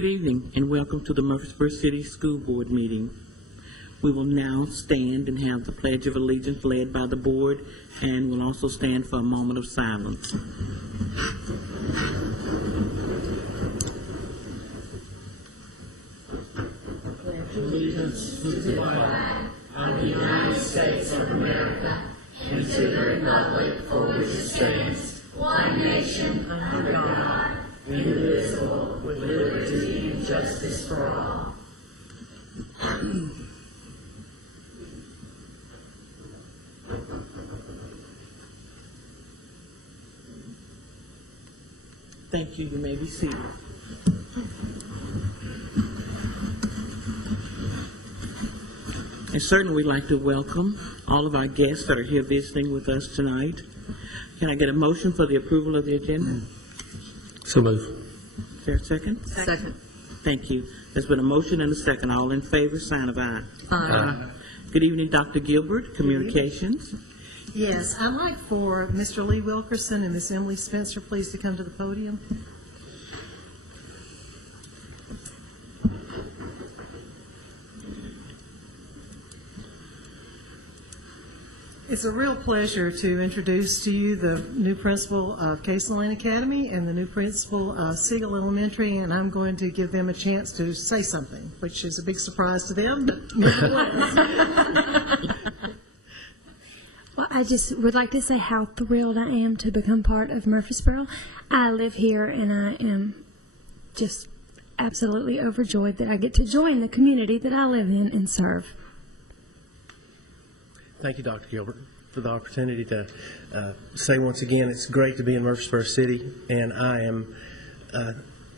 Good evening and welcome to the Murfreesboro City School Board meeting. We will now stand and have the Pledge of Allegiance led by the board, and we'll also stand for a moment of silence. Pledge allegiance to the flag of the United States of America and to the republic for which it stands, one nation under God, indivisible, with liberty and justice for all. Thank you. You may be seated. And certainly we'd like to welcome all of our guests that are here visiting with us tonight. Can I get a motion for the approval of the agenda? So move. Is there a second? Second. Thank you. There's been a motion and a second. All in favor, sign of aye. Aye. Good evening, Dr. Gilbert, Communications. Yes, I'd like for Mr. Lee Wilkerson and Miss Emily Spencer, please, to come to the podium. It's a real pleasure to introduce to you the new principal of Case Lane Academy and the new principal of Siegel Elementary, and I'm going to give them a chance to say something, which is a big surprise to them, but nevertheless. Well, I just would like to say how thrilled I am to become part of Murfreesboro. I live here, and I am just absolutely overjoyed that I get to join the community that I live in and serve. Thank you, Dr. Gilbert, for the opportunity to say once again it's great to be in Murfreesboro City, and I am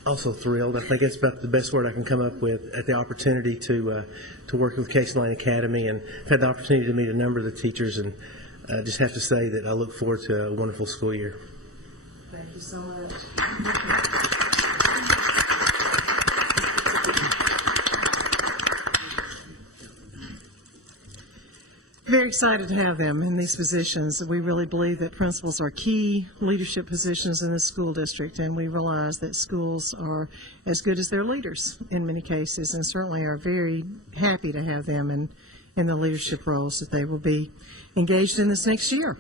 also thrilled. I think it's about the best word I can come up with at the opportunity to work with Case Lane Academy, and I've had the opportunity to meet a number of the teachers, and I just have to say that I look forward to a wonderful school year. Thank you so much. Very excited to have them in these positions. We really believe that principals are key leadership positions in the school district, and we realize that schools are as good as their leaders in many cases, and certainly are very happy to have them in the leadership roles that they will be engaged in this next year.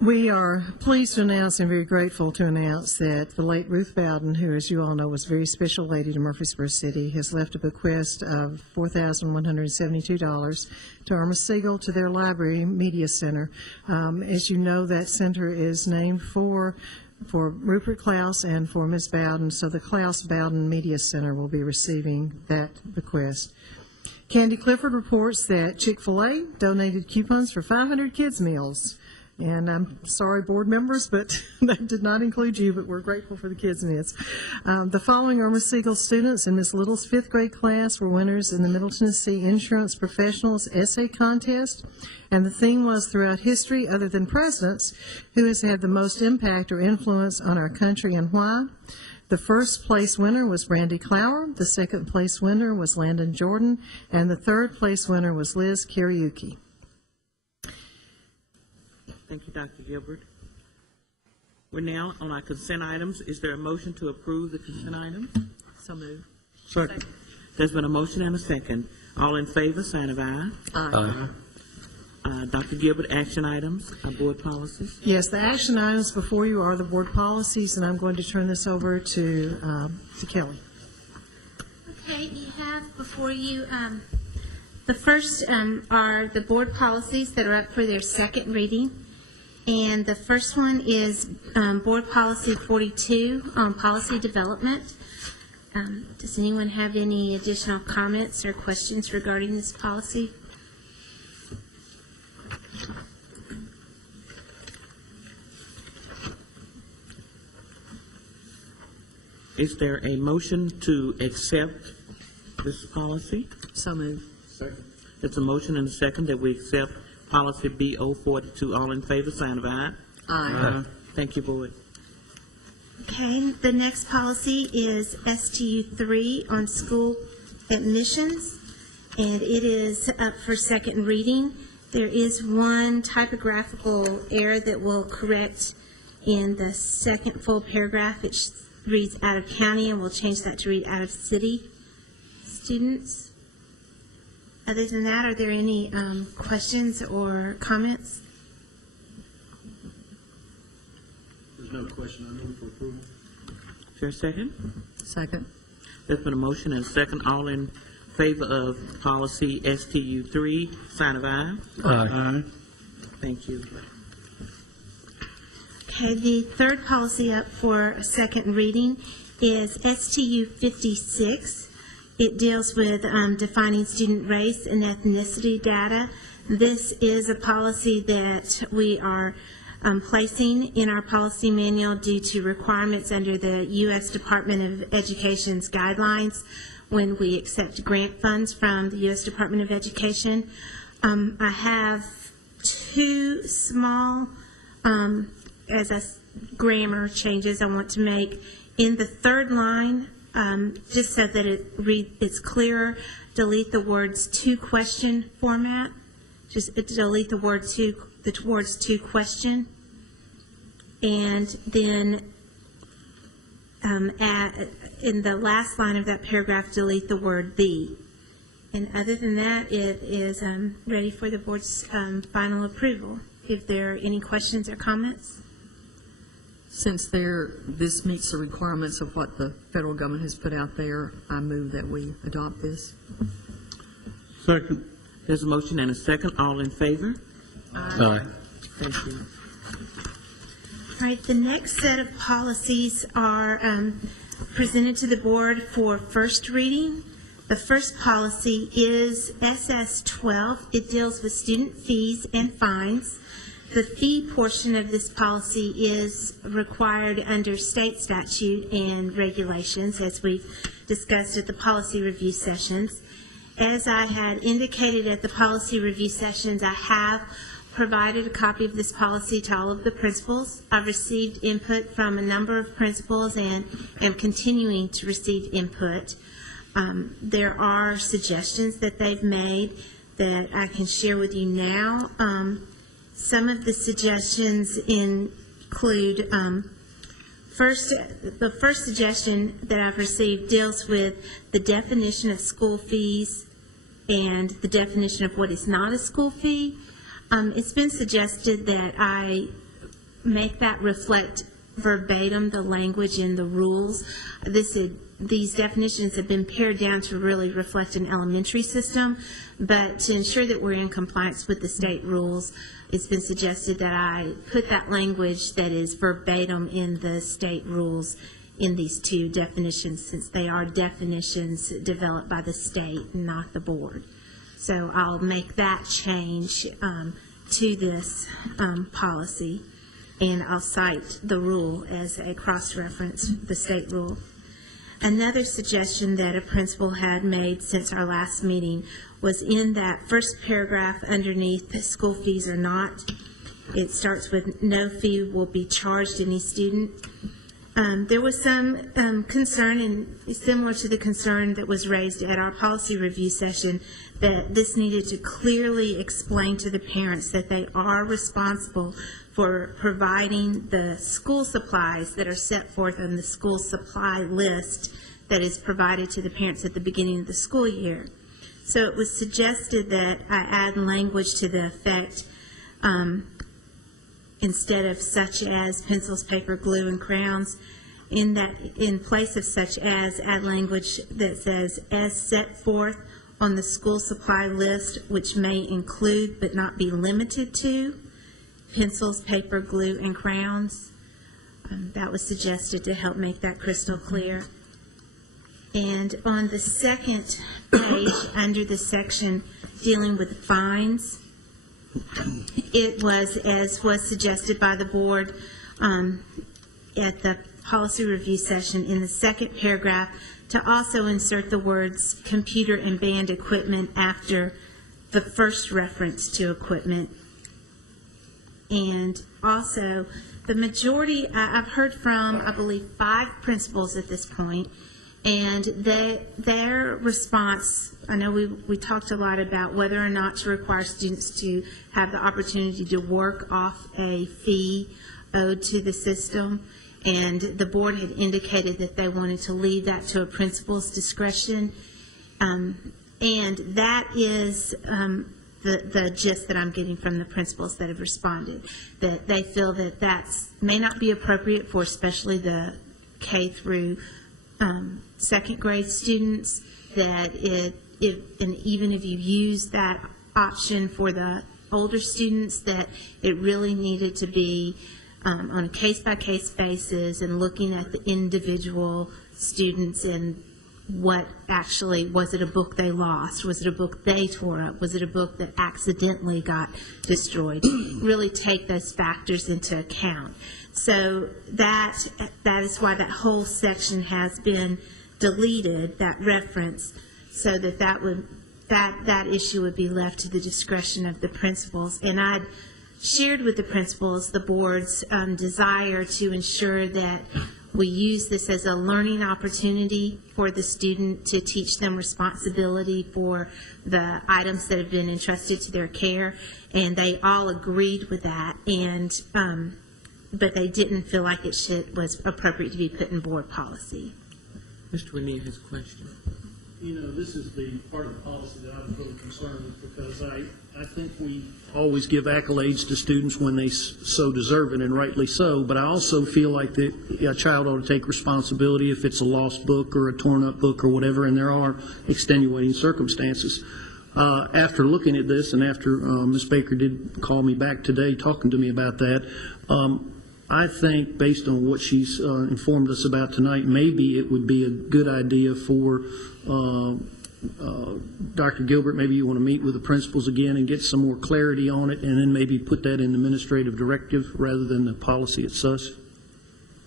We are pleased to announce and very grateful to announce that the late Ruth Bowden, who, as you all know, was a very special lady to Murfreesboro City, has left a bequest of $4,172 to Irma Siegel to their library media center. As you know, that center is named for Rupert Klaus and for Ms. Bowden, so the Klaus Bowden Media Center will be receiving that bequest. Candy Clifford reports that Chick-fil-A donated coupons for 500 kids' meals. And I'm sorry, board members, but that did not include you, but we're grateful for the kids' meals. The following Irma Siegel students in Ms. Little's 5th grade class were winners in the Middle Tennessee Insurance Professionals Essay Contest. And the theme was throughout history, other than presidents, who has had the most impact or influence on our country and why. The first place winner was Brandy Clower, the second place winner was Landon Jordan, and the third place winner was Liz Kariuki. Thank you, Dr. Gilbert. We're now on our consent items. Is there a motion to approve the consent items? So moved. Second. There's been a motion and a second. All in favor, sign of aye. Aye. Dr. Gilbert, action items, board policies. Yes, the action items before you are the board policies, and I'm going to turn this over to Kelly. Okay, you have before you, the first are the board policies that are up for their second reading. And the first one is Board Policy 42 on policy development. Does anyone have any additional comments or questions regarding this policy? Is there a motion to accept this policy? So moved. Second. It's a motion and a second that we accept policy BO42. All in favor, sign of aye. Aye. Thank you, board. Okay, the next policy is STU 3 on school admissions, and it is up for second reading. There is one typographical error that will correct in the second full paragraph. It reads out of county, and we'll change that to read out of city students. Other than that, are there any questions or comments? There's no question. I move for approval. Is there a second? Second. There's been a motion and a second. All in favor of policy STU 3, sign of aye. Aye. Thank you. Okay, the third policy up for a second reading is STU 56. It deals with defining student race and ethnicity data. This is a policy that we are placing in our policy manual due to requirements under the U.S. Department of Education's guidelines when we accept grant funds from the U.S. Department of Education. I have two small as a grammar changes I want to make. In the third line, just so that it's clearer, delete the words to question format. Just delete the words to question. And then in the last line of that paragraph, delete the word the. And other than that, it is ready for the board's final approval. If there are any questions or comments? Since this meets the requirements of what the federal government has put out there, I move that we adopt this. Second. There's a motion and a second. All in favor? Aye. Thank you. All right, the next set of policies are presented to the board for first reading. The first policy is SS-12. It deals with student fees and fines. The fee portion of this policy is required under state statute and regulations, as we've discussed at the policy review sessions. As I had indicated at the policy review sessions, I have provided a copy of this policy to all of the principals. I've received input from a number of principals and am continuing to receive input. There are suggestions that they've made that I can share with you now. Some of the suggestions include, the first suggestion that I've received deals with the definition of school fees and the definition of what is not a school fee. It's been suggested that I make that reflect verbatim the language in the rules. These definitions have been pared down to really reflect an elementary system, but to ensure that we're in compliance with the state rules, it's been suggested that I put that language that is verbatim in the state rules in these two definitions, since they are definitions developed by the state, not the board. So I'll make that change to this policy, and I'll cite the rule as a cross-reference, the state rule. Another suggestion that a principal had made since our last meeting was in that first paragraph underneath school fees or not. It starts with no fee will be charged any student. There was some concern, and similar to the concern that was raised at our policy review session, that this needed to clearly explain to the parents that they are responsible for providing the school supplies that are set forth on the school supply list that is provided to the parents at the beginning of the school year. So it was suggested that I add language to the effect, instead of such as pencils, paper, glue, and crayons, in place of such as, add language that says, as set forth on the school supply list, which may include but not be limited to pencils, paper, glue, and crayons. That was suggested to help make that crystal clear. And on the second page, under the section dealing with fines, it was, as was suggested by the board at the policy review session, in the second paragraph, to also insert the words computer and band equipment after the first reference to equipment. And also, the majority, I've heard from, I believe, 5 principals at this point, and their response, I know we talked a lot about whether or not to require students to have the opportunity to work off a fee owed to the system, And the board had indicated that they wanted to leave that to a principal's discretion. And that is the gist that I'm getting from the principals that have responded, that they feel that may not be appropriate for especially the K through second grade students, that and even if you use that option for the older students, that it really needed to be on a case-by-case basis and looking at the individual students and what actually, was it a book they lost? Was it a book they tore up? Was it a book that accidentally got destroyed? Really take those factors into account. So that is why that whole section has been deleted, that reference, so that issue would be left to the discretion of the principals. And I'd shared with the principals the board's desire to ensure that we use this as a learning opportunity for the student, to teach them responsibility for the items that have been entrusted to their care, and they all agreed with that. And but they didn't feel like it was appropriate to be put in board policy. Mr. Renier has a question. You know, this is the part of the policy that I'm really concerned with, because I think we always give accolades to students when they so deserve it, and rightly so, but I also feel like that a child ought to take responsibility if it's a lost book or a torn up book or whatever, and there are extenuating circumstances. After looking at this, and after Ms. Baker did call me back today talking to me about that, I think, based on what she's informed us about tonight, maybe it would be a good idea for Dr. Gilbert, maybe you want to meet with the principals again and get some more clarity on it, and then maybe put that in the administrative directive rather than the policy as such.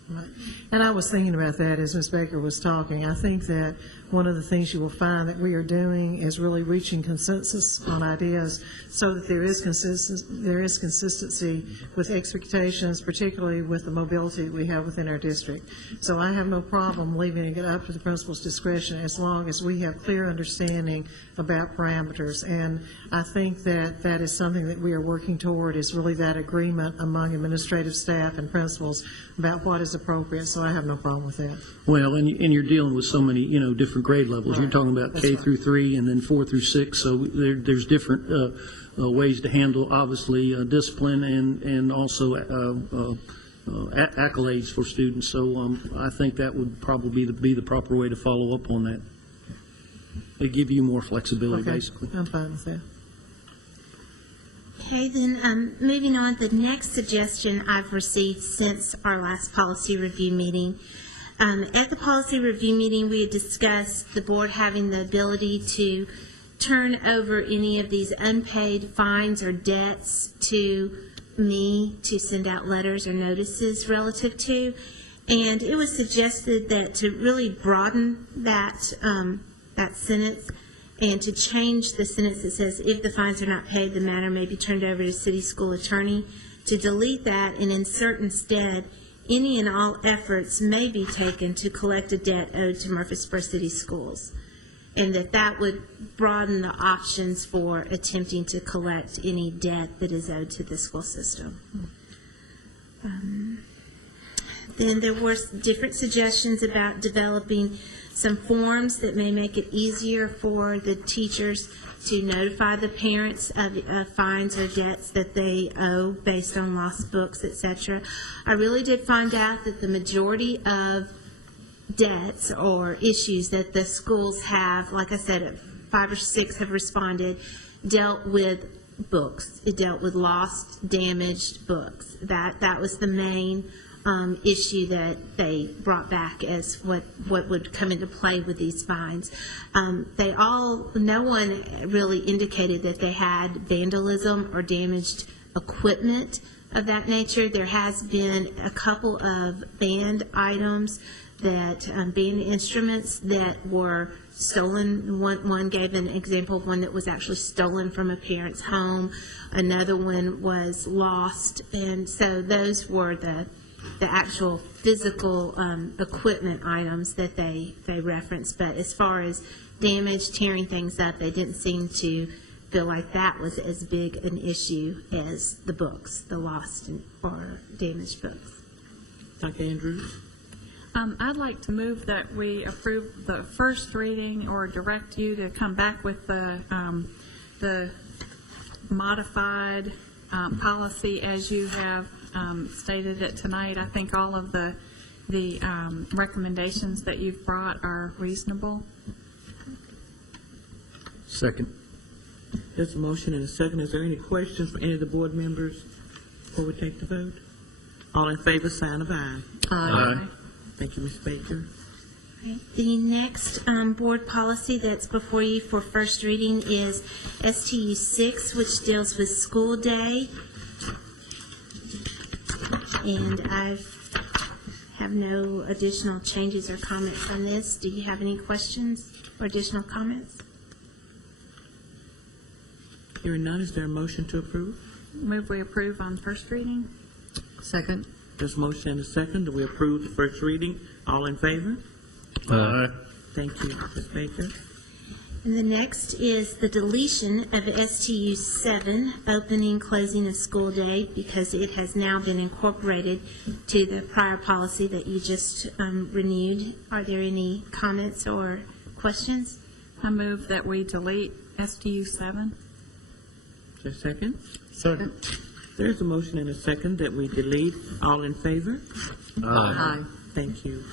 Right. And I was thinking about that as Ms. Baker was talking. I think that one of the things you will find that we are doing is really reaching consensus on ideas, so that there is consistency with expectations, particularly with the mobility we have within our district. So I have no problem leaving it up to the principal's discretion as long as we have clear understanding about parameters. And I think that that is something that we are working toward, is really that agreement among administrative staff and principals about what is appropriate. So I have no problem with that. Well, and you're dealing with so many, different grade levels. Right. You're talking about That's K right. through 3 and then 4 through 6. So there's different ways to handle, obviously, discipline and also accolades for students. So I think that would probably be the proper way to follow up on that. They give you more flexibility, Okay. basically. I'm fine with that. Okay, then moving on, the next suggestion I've received since our last policy review meeting. At the policy review meeting, we had discussed the board having the ability to turn over any of these unpaid fines or debts to me to send out letters or notices relative to. And it was suggested that to really broaden that sentence, and to change the sentence that says, if the fines are not paid, the matter may be turned over to city school attorney, to delete that and insert instead, any and all efforts may be taken to collect a debt owed to Murfreesboro City Schools. And that would broaden the options for attempting to collect any debt that is owed to the school system. Then there were different suggestions about developing some forms that may make it easier for the teachers to notify the parents of fines or debts that they owe based on lost books, etc. I really did find out that the majority of debts or issues that the schools have, like I said, 5 or 6 have responded, dealt with books. It dealt with lost, damaged books. That was the main issue that they brought back as what would come into play with these fines. No one really indicated that they had vandalism or damaged equipment of that nature. There has been a couple of banned items banned instruments that were stolen. One gave an example of one that was actually stolen from a parent's home. Another one was lost, and so those were the actual physical equipment items that they referenced. But as far as damage, tearing things up, they didn't seem to feel like that was as big an issue as the books, the lost or damaged books. Dr. Andrews? I'd like to move that we approve the first reading or direct you to come back with the modified policy as you have stated it tonight. I think all of the recommendations that you've brought are reasonable. Second. There's a motion and a second. Is there any questions for any of the board members before we take the vote? All in favor, sign of aye. Aye. Thank you, Ms. Baker. The next board policy that's before you for first reading is STU 6, which deals with school day. And I have no additional changes or comments on this. Do you have any questions or additional comments? Hearing none, is there a motion to approve? Move we approve on first reading. Second. There's a motion and a second. Do we approve the first reading? All in favor? Aye. Thank you, Ms. Baker. And the next is the deletion of STU 7, opening, closing of school day, because it has now been incorporated to the prior policy that you just renewed. Are there any comments or questions? I move that we delete STU 7. Is there a second? Second. There's a motion and a second that we delete. All in favor? Aye. Thank you.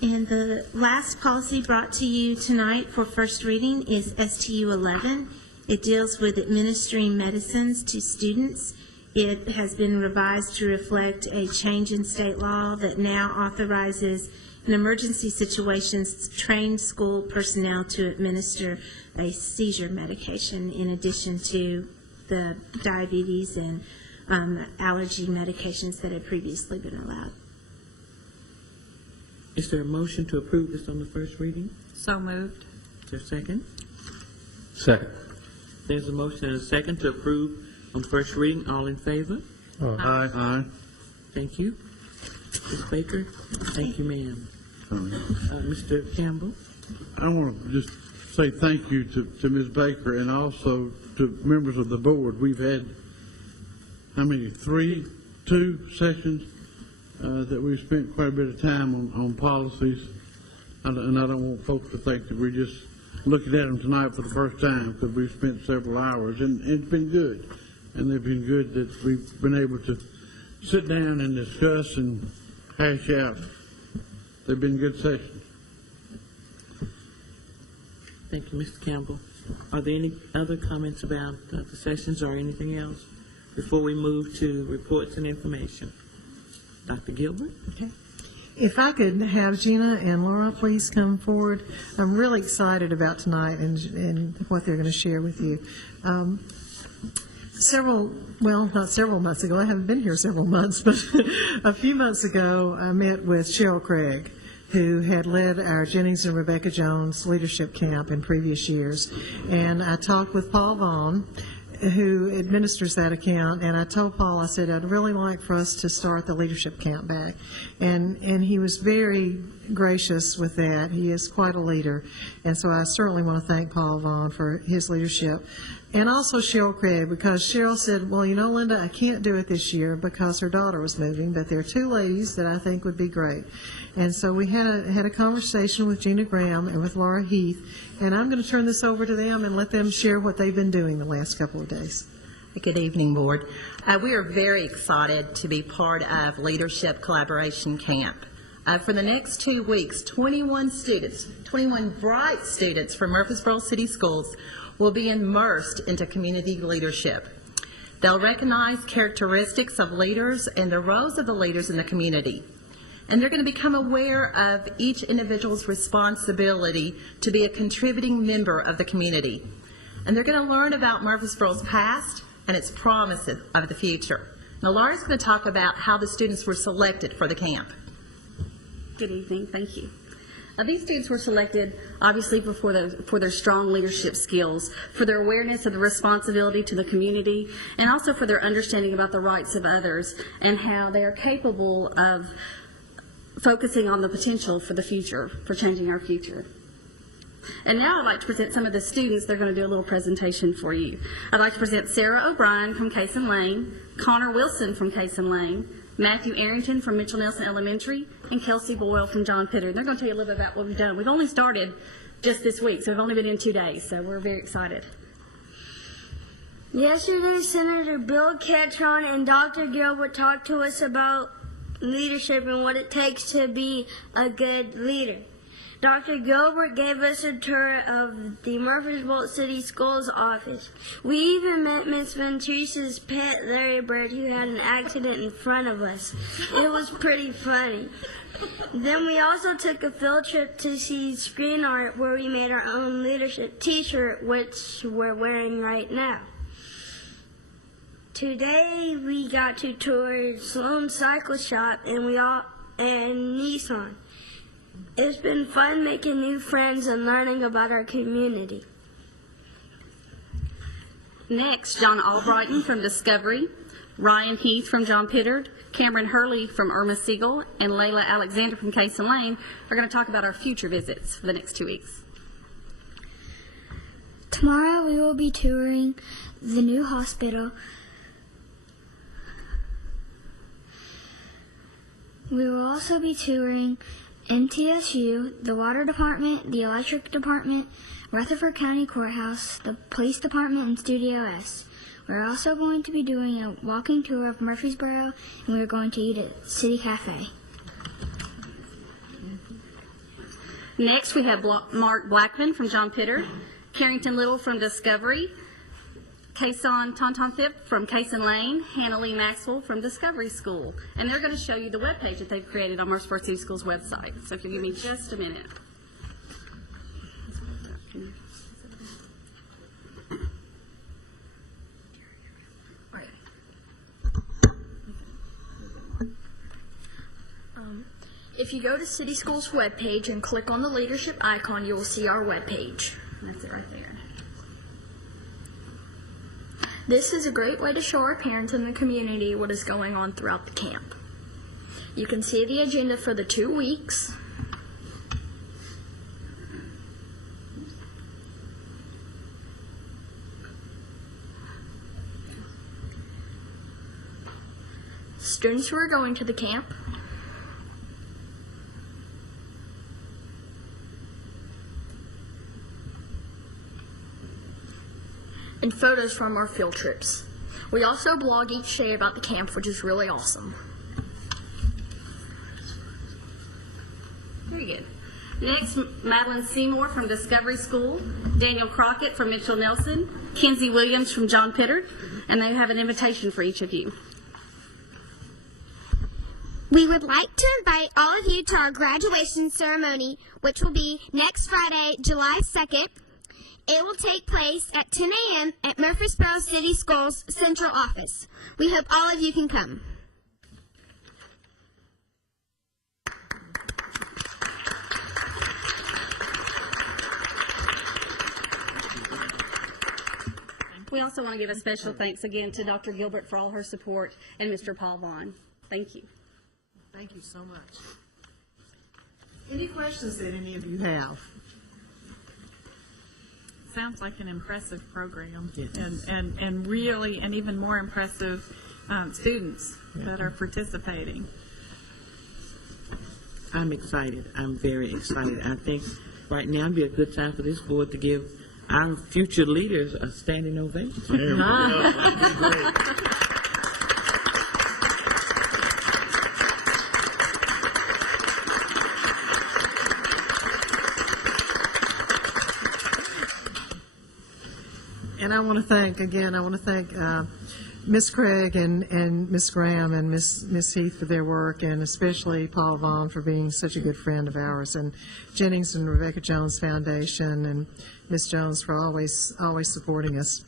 And the last policy brought to you tonight for first reading is STU 11. It deals with administering medicines to students. It has been revised to reflect a change in state law that now authorizes, in emergency situations, trained school personnel to administer a seizure medication in addition to the diabetes and allergy medications that had previously been allowed. Is there a motion to approve this on the first reading? So moved. Is there a second? Second. There's a motion and a second to approve on first reading. All in favor? Aye. Aye. Thank you. Ms. Baker? Thank you, ma'am. Mr. Campbell? I want to just say thank you to Ms. Baker and also to members of the board. We've had, how many, two sessions that we've spent quite a bit of time on policies. And I don't want folks to think that we're just looking at them tonight for the first time, because we've spent several hours. And it's been good. And they've been good that we've been able to sit down and discuss and hash out. They've been good sessions. Thank you, Mr. Campbell. Are there any other comments about the sessions or anything else before we move to reports and information? Dr. Gilbert? Okay. If I could have Gina and Laura please come forward. I'm really excited about tonight and what they're going to share with you. Not several months ago, I haven't been here several months, but a few months ago, I met with Cheryl Craig, who had led our Jennings and Rebecca Jones leadership camp in previous years. And I talked with Paul Vaughn, who administers that account, and I told Paul, I said, I'd really like for us to start the leadership camp back. And he was very gracious with that. He is quite a leader. And so I certainly want to thank Paul Vaughn for his leadership. And also Cheryl Craig, because Cheryl said, well, you know, Linda, I can't do it this year because her daughter was moving, but there are two ladies that I think would be great. And so we had a conversation with Gina Graham and with Laura Heath, and I'm going to turn this over to them and let them share what they've been doing the last couple of days. Good evening, Board. We are very excited to be part of Leadership Collaboration Camp. For the next 2 weeks, 21 bright students from Murfreesboro City Schools will be immersed into community leadership. They'll recognize characteristics of leaders and the roles of the leaders in the community. And they're going to become aware of each individual's responsibility to be a contributing member of the community. And they're going to learn about Murfreesboro's past and its promises of the future. Now, Laura's going to talk about how the students were selected for the camp. Good evening. Thank you. These students were selected, obviously, for their strong leadership skills, for their awareness of the responsibility to the community, and also for their understanding about the rights of others and how they are capable of focusing on the potential for the future, for changing our future. And now I'd like to present some of the students. They're going to do a little presentation for you. I'd like to present Sarah O'Brien from Cason Lane, Connor Wilson from Cason Lane, Matthew Arrington from Mitchell Nelson Elementary, and Kelsey Boyle from John Pittard. They're going to tell you a little bit about what we've done. We've only started just this week, so we've only been in 2 days, so we're very excited. Yesterday, Senator Bill Ketron and Dr. Gilbert talked to us about leadership and what it takes to be a good leader. Dr. Gilbert gave us a tour of the Murfreesboro City Schools office. We even met Miss Ventrice's pet Larry Bird, who had an accident in front of us. It was pretty funny. Then we also took a field trip to see screen art, where we made our own leadership t-shirt, which we're wearing right now. Today we got to tour Sloan Cycle Shop and Nissan. It's been fun making new friends and learning about our community. Next, John Albrighton from Discovery, Ryan Heath from John Pittard, Cameron Hurley from Irma Siegel, and Layla Alexander from Cason Lane are going to talk about our future visits for the next 2 weeks. Tomorrow we will be touring the new hospital. We will also be touring MTSU, the Water Department, the Electric Department, Rutherford County Courthouse, the Police Department, and Studio S. We're also going to be doing a walking tour of Murfreesboro, and we're going to eat at City Cafe. Next, we have Mark Blackman from John Pittard, Carrington Little from Discovery, Kason Tontonthip from Cason Lane, Hannah Lee Maxwell from Discovery School. And they're going to show you the webpage that they've created on Murfreesboro City Schools website. So if you give me just a minute. If you go to City Schools webpage and click on the leadership icon, you will see our webpage. That's it right there. This is a great way to show our parents and the community what is going on throughout the camp. You can see the agenda for the 2 weeks. Students who are going to the camp. And photos from our field trips. We also blog each day about the camp, which is really awesome. Very good. Next, Madeline Seymour from Discovery School, Daniel Crockett from Mitchell Nelson, Kenzie Williams from John Pittard, and they have an invitation for each of you. We would like to invite all of you to our graduation ceremony, which will be next Friday, July 2nd. It will take place at 10 a.m. at Murfreesboro City Schools Central Office. We hope all of you can come. We also want to give a special thanks again to Dr. Gilbert for all her support and Mr. Paul Vaughn. Thank you. Thank you so much. Any questions that any of you have? Sounds like an impressive program, and really, and even more impressive students that are participating. I'm excited. I'm very excited. I think right now would be a good time for this board to give our future leaders a standing ovation. There we go. That'd be great. And I want to thank, again, Ms. Craig and Ms. Graham and Ms. Heath for their work, and especially Paul Vaughn for being such a good friend of ours, and Jennings and Rebecca Jones Foundation, and Ms. Jones for always supporting us.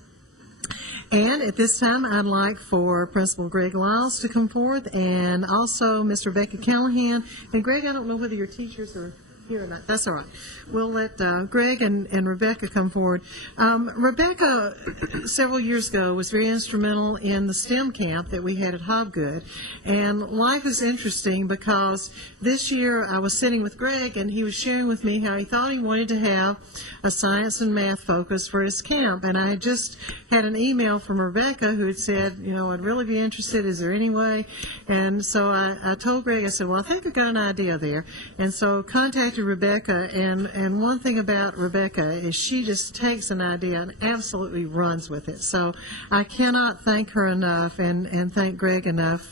And at this time, I'd like for Principal Greg Lyles to come forth, and also Mr. Rebecca Callahan. And Greg, I don't know whether your teachers are You're not, that's all right. We'll let Greg and Rebecca come forward. Rebecca, several years ago, was very instrumental in the STEM camp that we had at Hobgood. And life is interesting because this year I was sitting with Greg and he was sharing with me how he thought he wanted to have a science and math focus for his camp. And I had just had an email from Rebecca who had said, you know, I'd really be interested. Is there any way? And so I told Greg, I said, well, I think I've got an idea there. And so contacted Rebecca, and one thing about Rebecca is she just takes an idea and absolutely runs with it. So I cannot thank her enough and thank Greg enough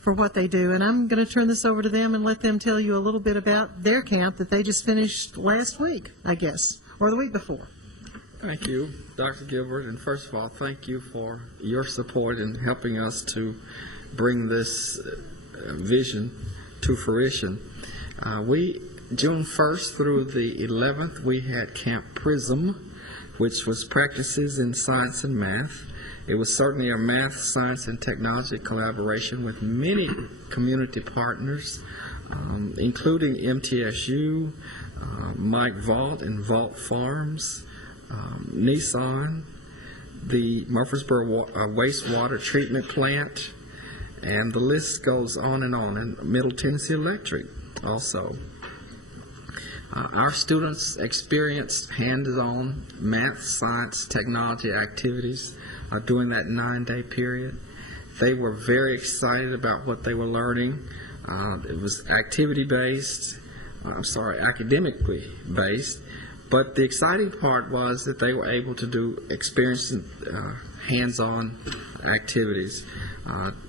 for what they do. And I'm going to turn this over to them and let them tell you a little bit about their camp that they just finished last week, I guess, or the week before. Thank you, Dr. Gilbert, and first of all, thank you for your support in helping us to bring this vision to fruition. June 1st through the 11th, we had Camp PRISM, which was practices in science and math. It was certainly a math, science, and technology collaboration with many community partners, including MTSU, Mike Vault and Vault Farms, Nissan, the Murfreesboro wastewater treatment plant, and the list goes on, and Middle Tennessee Electric also. Our students experienced hands-on math, science, technology activities during that 9-day period. They were very excited about what they were learning. It was academically based, but the exciting part was that they were able to experience hands-on activities.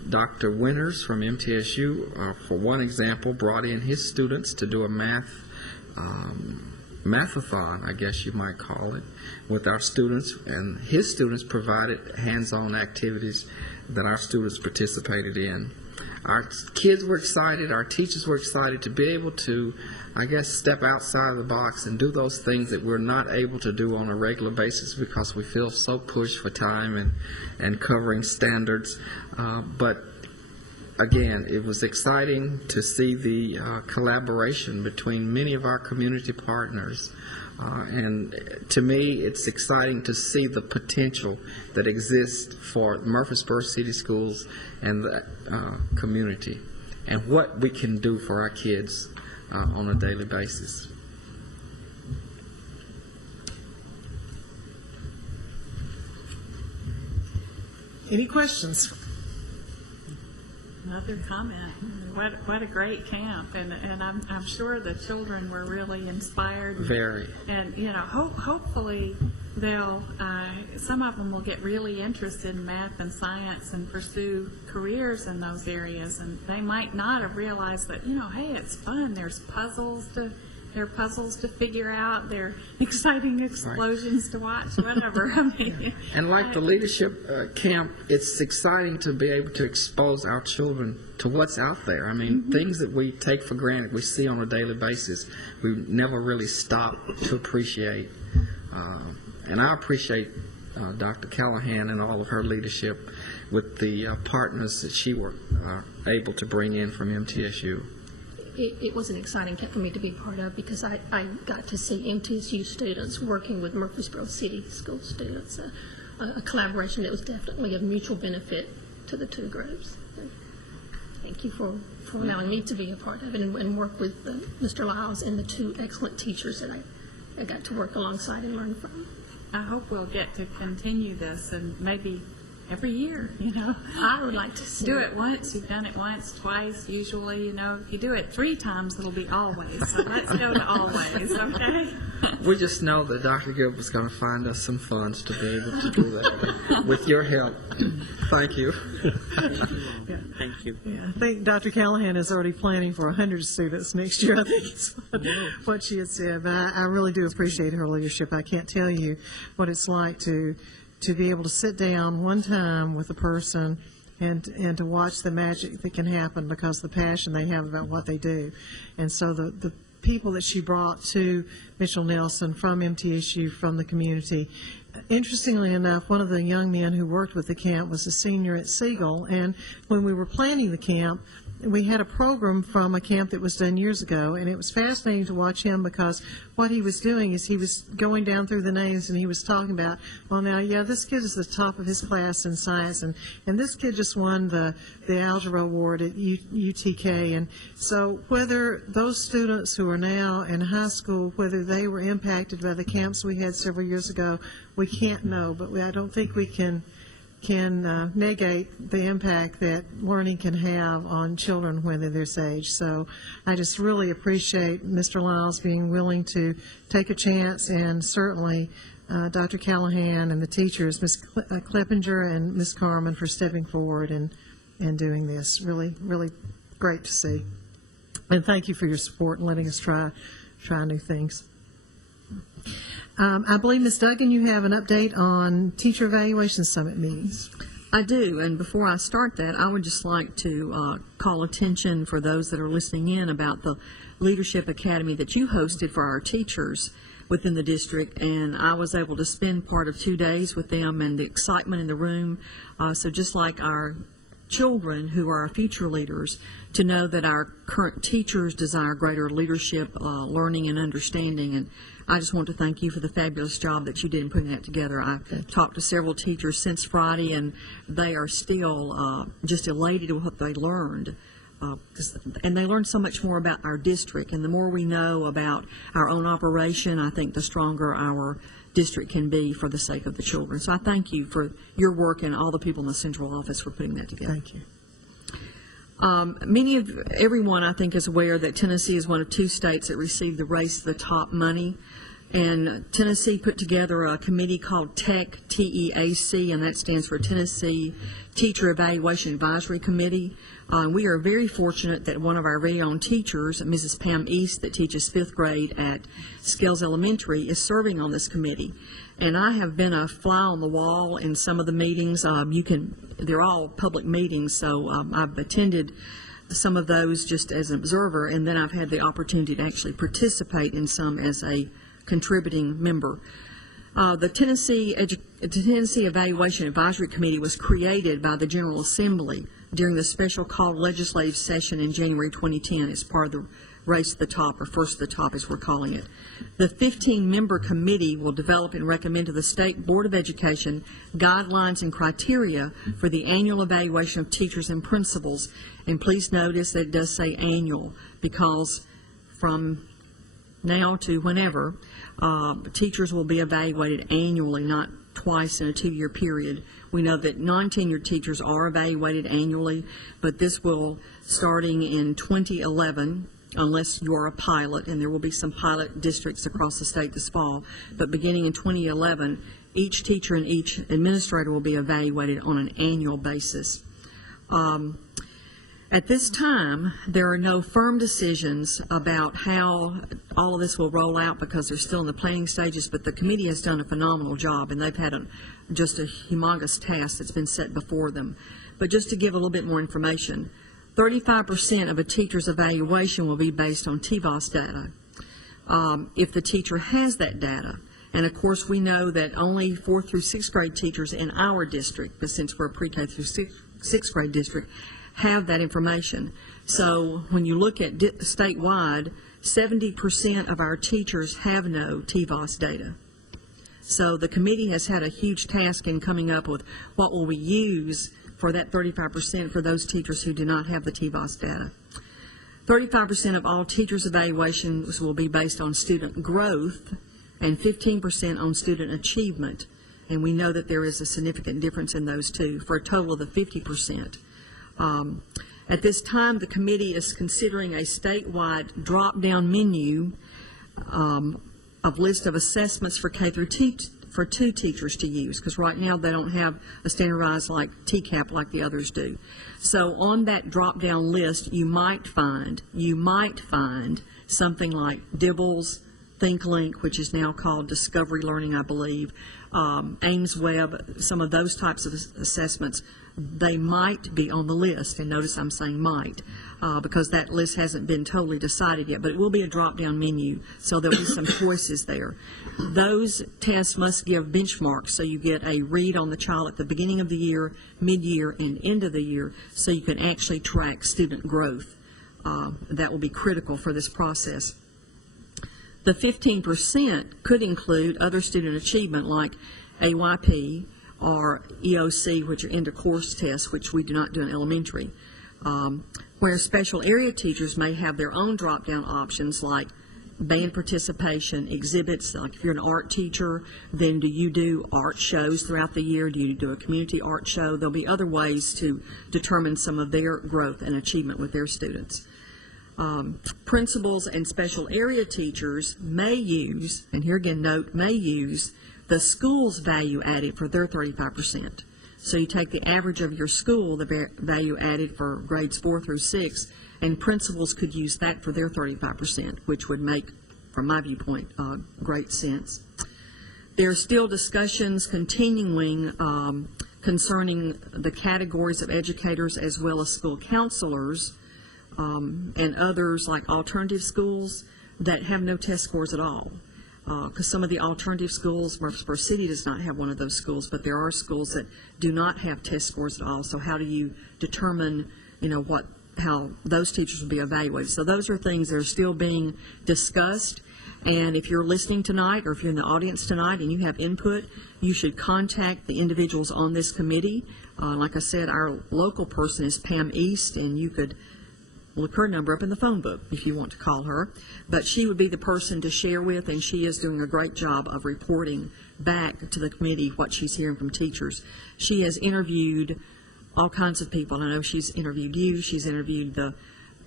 Dr. Winters from MTSU, for one example, brought in his students to do a mathathon, I guess you might call it, with our students, and his students provided hands-on activities that our students participated in. Our kids were excited, our teachers were excited to be able to, I guess, step outside of the box and do those things that we're not able to do on a regular basis because we feel so pushed for time and covering standards. But again, it was exciting to see the collaboration between many of our community partners. And to me, it's exciting to see the potential that exists for Murfreesboro City Schools and the community, and what we can do for our kids on a daily basis. Any questions? Another comment. What a great camp, and I'm sure the children were really inspired. Very. And hopefully they'll some of them will get really interested in math and science and pursue careers in those areas, and they might not have realized that hey, it's fun. There are puzzles to figure out. There are exciting explosions to watch. Whatever. I mean, and like the leadership camp, it's exciting to be able to expose our children to what's out there. I mean, things that we take for granted, we see on a daily basis, we never really stop to appreciate. And I appreciate Dr. Callahan and all of her leadership with the partners that she were able to bring in from MTSU. It was an exciting camp for me to be part of because I got to see MTSU students working with Murfreesboro City School students, a collaboration that was definitely of mutual benefit to the two groups. And thank you for allowing me to be a part of it and work with Mr. Lyles and the two excellent teachers that I got to work alongside and learn from. I hope we'll get to continue this, and maybe every year, I would like to do it once. You've done it once, twice, usually, if you do it 3 times, it'll be always. So let's go to always, okay? We just know that Dr. Gilbert's going to find us some funds to be able to do that with your help. Thank you. Thank you. Yeah, I think Dr. Callahan is already planning for 100 students next year, I think is what she had said. But I really do appreciate her leadership. I can't tell you what it's like to be able to sit down one time with a person and to watch the magic that can happen because of the passion they have about what they do. And so the people that she brought to Mitchell Nelson from MTSU, from the community, interestingly enough, one of the young men who worked with the camp was a senior at Siegel, and when we were planning the camp, we had a program from a camp that was done years ago, and it was fascinating to watch him because what he was doing is he was going down through the names and he was talking about, well, now, yeah, this kid is the top of his class in science, and this kid just won the algebra award at UTK. And so whether those students who are now in high school, whether they were impacted by the camps we had several years ago, we can't know, but I don't think we can negate the impact that learning can have on children when they're this age. So I just really appreciate Mr. Lyles being willing to take a chance, and certainly Dr. Callahan and the teachers, Ms. Kleppinger and Ms. Carmen, for stepping forward and doing this. Really, really great to see. And thank you for your support and letting us try new things. I believe, Ms. Duggan, you have an update on Teacher Evaluation Summit meetings. I do, and before I start that, I would just like to call attention for those that are listening in about the Leadership Academy that you hosted for our teachers within the district, and I was able to spend part of 2 days with them and the excitement in the room. So just like our children who are our future leaders, to know that our current teachers desire greater leadership, learning, and understanding. And I just want to thank you for the fabulous job that you did in putting that together. I've talked to several teachers since Friday, and they are still just elated with what they learned. And they learned so much more about our district. And the more we know about our own operation, I think the stronger our district can be for the sake of the children. So I thank you for your work and all the people in the central office for putting that together. Thank you. Everyone, I think, is aware that Tennessee is one of 2 states that received the Race to the Top money. And Tennessee put together a committee called TEAC, T-E-A-C, and that stands for Tennessee Teacher Evaluation Advisory Committee. We are very fortunate that one of our very own teachers, Mrs. Pam East, that teaches 5th grade at Scales Elementary, is serving on this committee. And I have been a fly on the wall in some of the meetings. They're all public meetings, so I've attended some of those just as an observer, and then I've had the opportunity to actually participate in some as a contributing member. The Tennessee Evaluation Advisory Committee was created by the General Assembly during the special called legislative session in January 2010 as part of the Race to the Top, or First to the Top as we're calling it. The 15-member committee will develop and recommend to the State Board of Education guidelines and criteria for the annual evaluation of teachers and principals. And please notice that it does say annual, because from now to whenever, teachers will be evaluated annually, not twice in a 2-year period. We know that non-tenured teachers are evaluated annually, but this will, starting in 2011, unless you're a pilot, and there will be some pilot districts across the state this fall, but beginning in 2011, each teacher and each administrator will be evaluated on an annual basis. At this time, there are no firm decisions about how all of this will roll out because they're still in the planning stages, but the committee has done a phenomenal job, and they've had just a humongous task that's been set before them. But just to give a little bit more information, 35% of a teacher's evaluation will be based on TVOS data. If the teacher has that data, and of course we know that only 4th through 6th grade teachers in our district, but since we're a pre-K through 6th grade district, have that information. So when you look at statewide, 70% of our teachers have no TVOS data. So the committee has had a huge task in coming up with what will we use for that 35% for those teachers who do not have the TVOS data. 35% of all teachers' evaluations will be based on student growth and 15% on student achievement. And we know that there is a significant difference in those two, for a total of the 50%. At this time, the committee is considering a statewide drop-down menu of list of assessments for K through 2 teachers to use, because right now they don't have a standardized like TCAP like the others do. So on that drop-down list, you might find something like DIBELS, ThinkLink, which is now called Discovery Learning, I believe, Ames Web, some of those types of assessments, they might be on the list. And notice I'm saying might, because that list hasn't been totally decided yet, but it will be a drop-down menu, so there'll be some choices there. Those tests must give benchmarks, so you get a read on the child at the beginning of the year, mid-year, and end of the year, so you can actually track student growth. That will be critical for this process. The 15% could include other student achievement like AYP or EOC, which are end-of-course tests, which we do not do in elementary, where special area teachers may have their own drop-down options like band participation, exhibits. Like if you're an art teacher, then do you do art shows throughout the year? Do you do a community art show? There'll be other ways to determine some of their growth and achievement with their students. Principals and special area teachers may use, and here again note, may use the school's value added for their 35%. So you take the average of your school, the value added for grades 4 through 6, and principals could use that for their 35%, which would make, from my viewpoint, great sense. There are still discussions continuing concerning the categories of educators as well as school counselors and others like alternative schools that have no test scores at all. Because some of the alternative schools, Murfreesboro City does not have one of those schools, but there are schools that do not have test scores at all. So how do you determine, how those teachers will be evaluated? So those are things that are still being discussed. And if you're listening tonight, or if you're in the audience tonight and you have input, you should contact the individuals on this committee. Like I said, our local person is Pam East, and you could look her number up in the phone book if you want to call her. But she would be the person to share with, and she is doing a great job of reporting back to the committee what she's hearing from teachers. She has interviewed all kinds of people. I know she's interviewed you, she's interviewed the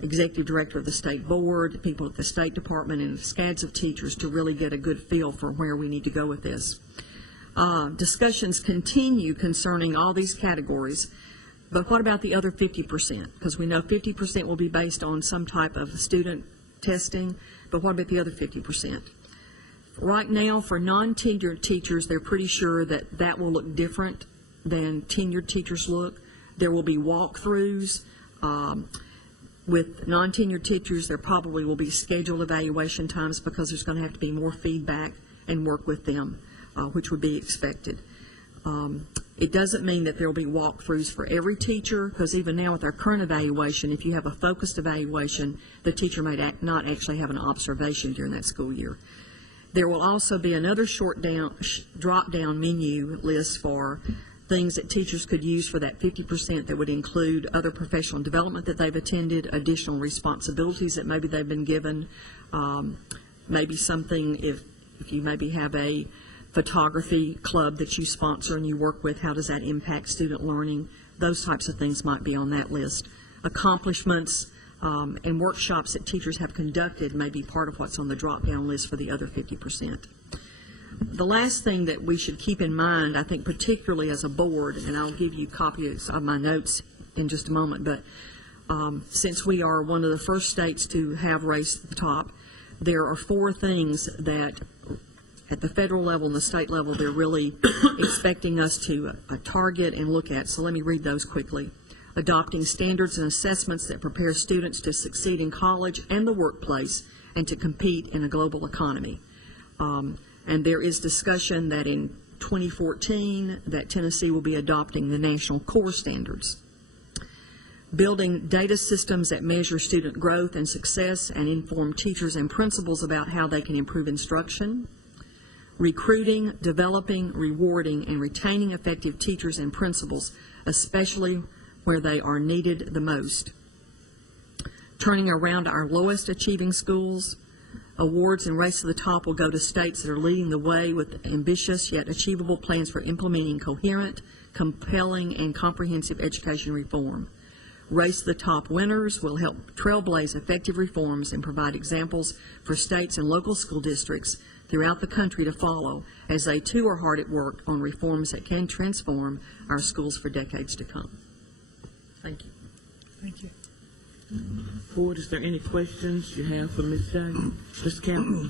executive director of the state board, people at the State Department, and scads of teachers to really get a good feel for where we need to go with this. Discussions continue concerning all these categories. But what about the other 50%? Because we know 50% will be based on some type of student testing, but what about the other 50%? Right now, for non-tenured teachers, they're pretty sure that that will look different than tenured teachers look. There will be walkthroughs. With non-tenured teachers, there probably will be scheduled evaluation times because there's going to have to be more feedback and work with them, which would be expected. It doesn't mean that there will be walkthroughs for every teacher, because even now with our current evaluation, if you have a focused evaluation, the teacher may not actually have an observation during that school year. There will also be another drop-down menu list for things that teachers could use for that 50% that would include other professional development that they've attended, additional responsibilities that maybe they've been given, maybe something if you maybe have a photography club that you sponsor and you work with, how does that impact student learning? Those types of things might be on that list. Accomplishments and workshops that teachers have conducted may be part of what's on the drop-down list for the other 50%. The last thing that we should keep in mind, I think particularly as a board, and I'll give you copies of my notes in just a moment, but since we are one of the first states to have Race to the Top, there are 4 things that at the federal level and the state level they're really expecting us to target and look at. So let me read those quickly. Adopting standards and assessments that prepare students to succeed in college and the workplace and to compete in a global economy. And there is discussion that in 2014 that Tennessee will be adopting the national core standards. Building data systems that measure student growth and success and inform teachers and principals about how they can improve instruction. Recruiting, developing, rewarding, and retaining effective teachers and principals, especially where they are needed the most. Turning around our lowest achieving schools. Awards and Race to the Top will go to states that are leading the way with ambitious yet achievable plans for implementing coherent, compelling, and comprehensive education reform. Race to the Top winners will help trailblaze effective reforms and provide examples for states and local school districts throughout the country to follow, as they too are hard at work on reforms that can transform our schools for decades to come. Thank you. Thank you. Board, is there any questions you have for Ms. Day? Mr. Campbell?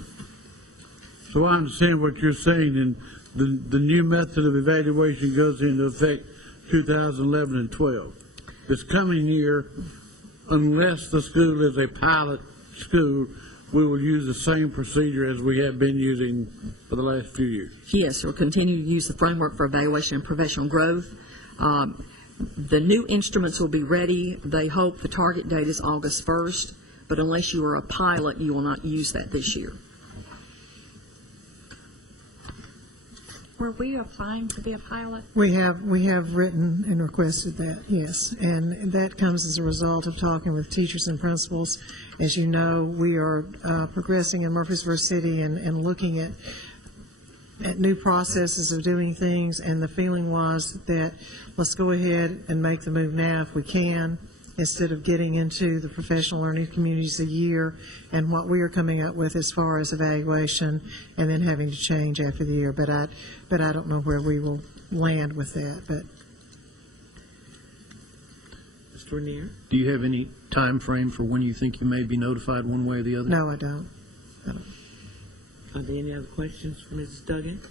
So I understand what you're saying, and the new method of evaluation goes into effect 2011 and 12. This coming year, unless the school is a pilot school, we will use the same procedure as we have been using for the last few years. Yes, we'll continue to use the framework for evaluation and professional growth. The new instruments will be ready. They hope the target date is August 1st, but unless you are a pilot, you will not use that this year. Were we applying to be a pilot? We have written and requested that, yes. And that comes as a result of talking with teachers and principals. As you know, we are progressing in Murfreesboro City and looking at new processes of doing things, and the feeling was that let's go ahead and make the move now if we can, instead of getting into the professional learning communities a year and what we are coming up with as far as evaluation and then having to change after the year. But I don't know where we will land with that. But Mr. Renier? Do you have any time frame for when you think you may be notified one way or the other? no, I don't. Are there any other questions for Mrs. Duggan?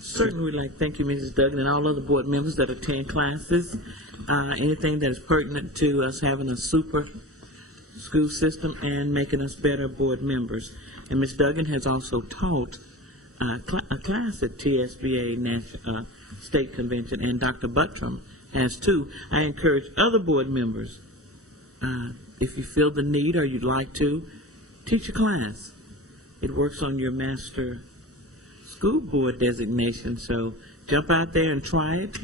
Certainly we'd like to thank you, Mrs. Duggan, and all other board members that attend classes. Anything that is pertinent to us having a super school system and making us better board members. And Ms. Duggan has also taught a class at TSBA State Convention, and Dr. Buttram has too. I encourage other board members, if you feel the need or you'd like to, teach a class. It works on your master school board designation, so jump out there and try it.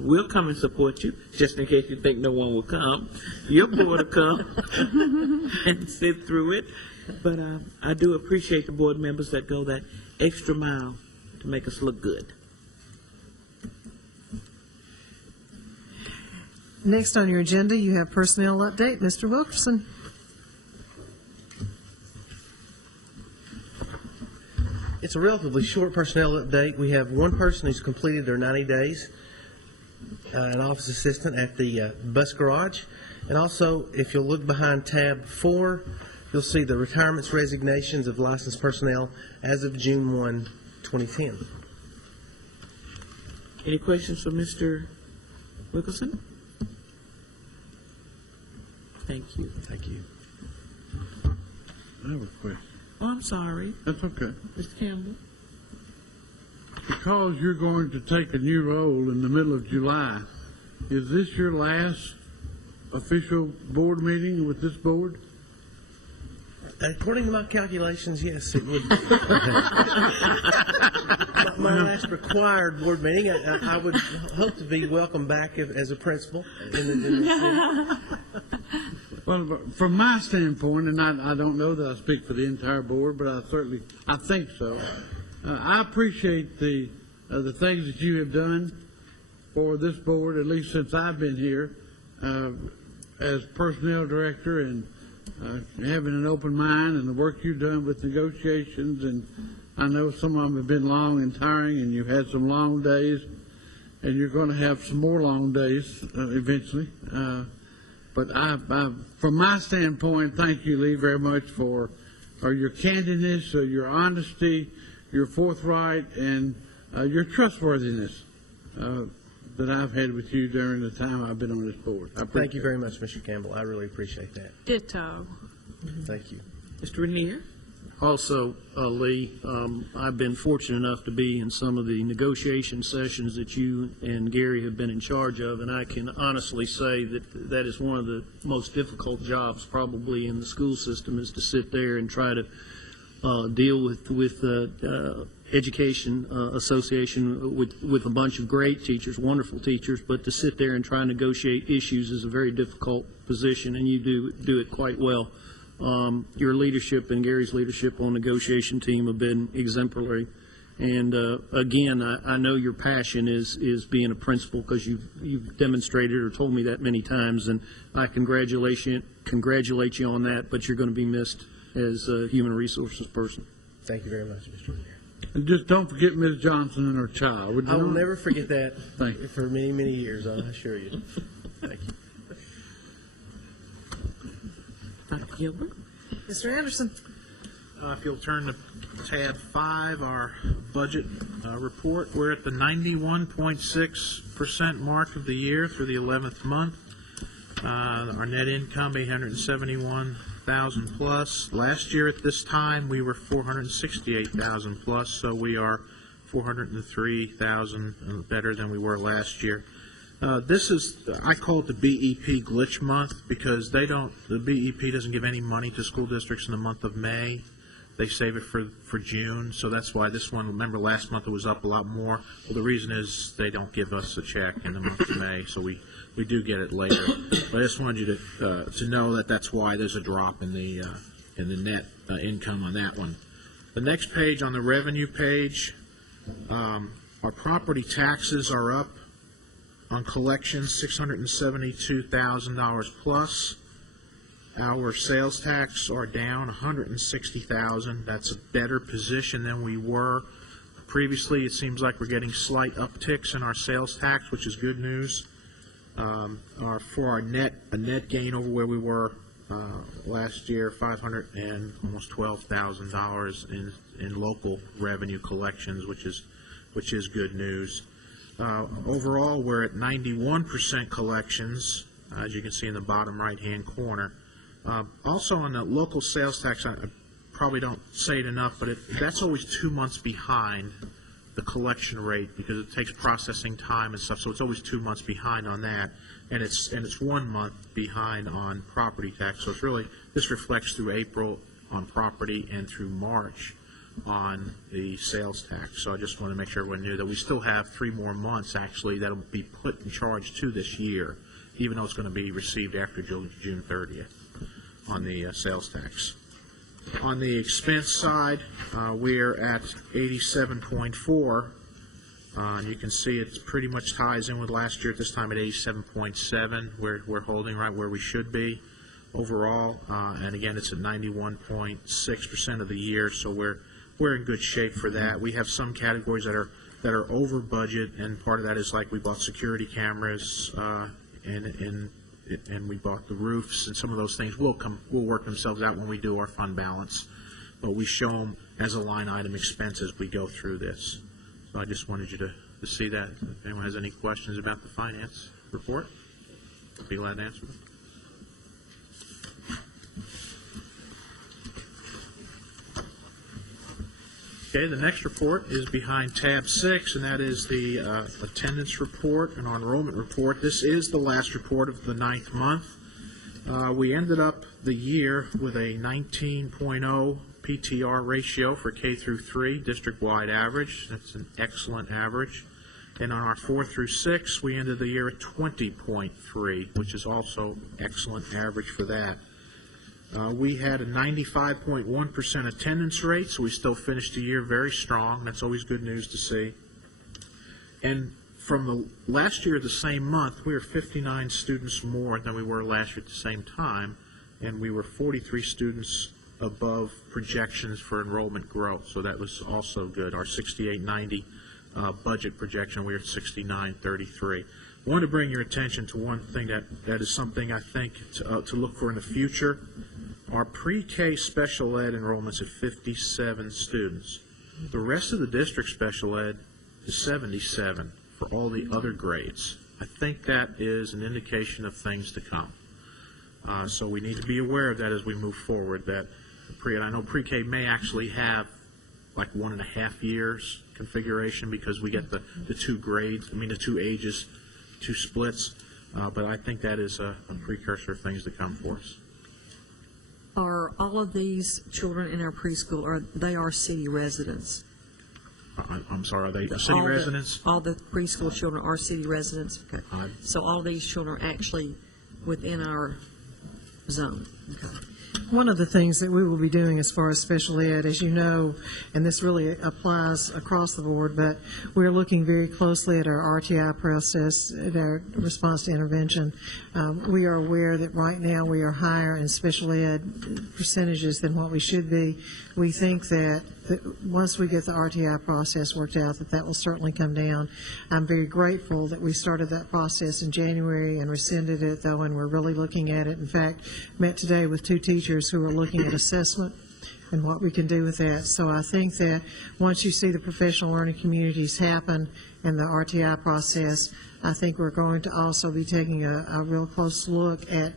We'll come and support you, just in case you think no one will come. Your board will come and sit through it. But I do appreciate the board members that go that extra mile to make us look good. Next on your agenda, you have personnel update. Mr. Wilkerson. It's a relatively short personnel update. We have one person who's completed their 90 days, an office assistant at the bus garage. And also, if you'll look behind tab 4, you'll see the retirements, resignations of licensed personnel as of June 1, 2010. Any questions for Mr. Wilkerson? Thank you. Thank you. I have a question. Oh, I'm sorry. That's okay. Mr. Campbell? Because you're going to take a new role in the middle of July, is this your last official board meeting with this board? According to my calculations, yes, it would. My last required board meeting, I would hope to be welcomed back as a principal in the city. Well, from my standpoint, and I don't know that I speak for the entire board, but I think so. I appreciate the things that you have done for this board, at least since I've been here, as personnel director, and having an open mind, and the work you've done with negotiations. And I know some of them have been long and tiring, and you've had some long days, and you're going to have some more long days eventually. But from my standpoint, thank you, Lee, very much for your candidness, or your honesty, your forthright, and your trustworthiness that I've had with you during the time I've been on this board. Thank you very much, Mr. Campbell. I really appreciate that. Ditto. Thank you. Mr. Renier? Also, Lee, I've been fortunate enough to be in some of the negotiation sessions that you and Gary have been in charge of, and I can honestly say that is one of the most difficult jobs probably in the school system, is to sit there and try to deal with education association with a bunch of great teachers, wonderful teachers, but to sit there and try and negotiate issues is a very difficult position, and you do it quite well. Your leadership and Gary's leadership on negotiation team have been exemplary. And again, I know your passion is being a principal, because you've demonstrated or told me that many times, and I congratulate you on that. But you're going to be missed as a human resources person. Thank you very much, Mr. Renier. And just don't forget Ms. Johnson and her child. I will never forget that. Thank you. For many, many years, I assure you. Thank you. Dr. Gilbert? Mr. Anderson. If you'll turn to tab 5, our budget report. We're at the 91.6% mark of the year through the 11th month. Our net income, 871,000 plus. Last year at this time, we were 468,000 plus, so we are 403,000 better than we were last year. This is, I call it the BEP glitch month because the BEP doesn't give any money to school districts in the month of May. They save it for June, so that's why this one, remember last month it was up a lot more. Well, the reason is they don't give us a check in the month of May, so we do get it later. But I just wanted you to know that that's why there's a drop in the net income on that one. The next page, on the revenue page, our property taxes are up on collections, $672,000 plus. Our sales tax are down $160,000. That's a better position than we were previously. It seems like we're getting slight upticks in our sales tax, which is good news. For our net gain over where we were last year, almost $12,000 in local revenue collections, which is good news. Overall, we're at 91% collections, as you can see in the bottom right-hand corner. Also on the local sales tax, I probably don't say it enough, but that's always 2 months behind the collection rate because it takes processing time and stuff, so it's always 2 months behind on that, and it's 1 month behind on property tax. So it's really, this reflects through April on property and through March on the sales tax. So I just want to make sure everyone knew that we still have 3 more months actually that'll be put in charge to this year, even though it's going to be received after June 30th on the sales tax. On the expense side, we're at 87.4. You can see it pretty much ties in with last year at this time at 87.7. We're holding right where we should be overall, and again, it's at 91.6% of the year, so we're in good shape for that. We have some categories that are over budget, and part of that is like we bought security cameras, and we bought the roofs, and some of those things will work themselves out when we do our fund balance, but we show them as a line item expense as we go through this. So I just wanted you to see that. If anyone has any questions about the finance report, I'll be glad to answer them. Okay, the next report is behind tab 6, and that is the attendance report and enrollment report. This is the last report of the 9th month. We ended up the year with a 19.0 PTR ratio for K through 3, district-wide average. That's an excellent average. And on our 4 through 6, we ended the year at 20.3, which is also excellent average for that. We had a 95.1% attendance rate, so we still finished the year very strong. That's always good news to see. And from the last year, the same month, we were 59 students more than we were last year at the same time, and we were 43 students above projections for enrollment growth, so that was also good. Our 6890 budget projection, we were at 6933. I want to bring your attention to one thing that is something I think to look for in the future. Our pre-K special ed enrollments at 57 students. The rest of the district special ed is 77 for all the other grades. I think that is an indication of things to come. So we need to be aware of that as we move forward. That I know pre-K may actually have like 1.5 years configuration because we get the 2 grades, the 2 ages, 2 splits, but I think that is a precursor of things to come for us. Are all of these children in our preschool, they are city residents? I'm sorry, are they city residents? All the preschool children are city residents? Okay. So all these children are actually within our zone? Okay. One of the things that we will be doing as far as special ed, as you know, and this really applies across the board, but we're looking very closely at our RTI process, at our response to intervention. We are aware that right now we are higher in special ed percentages than what we should be. We think that once we get the RTI process worked out, that will certainly come down. I'm very grateful that we started that process in January and rescinded it, though, and we're really looking at it. In fact, met today with 2 teachers who are looking at assessment and what we can do with that. So I think that once you see the professional learning communities happen and the RTI process, I think we're going to also be taking a real close look at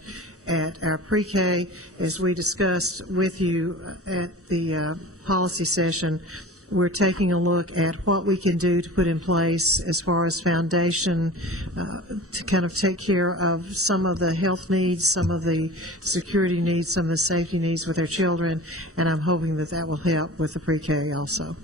our pre-K. As we discussed with you at the policy session, we're taking a look at what we can do to put in place as far as foundation to kind of take care of some of the health needs, some of the security needs, some of the safety needs with our children, and I'm hoping that that will help with the pre-K also.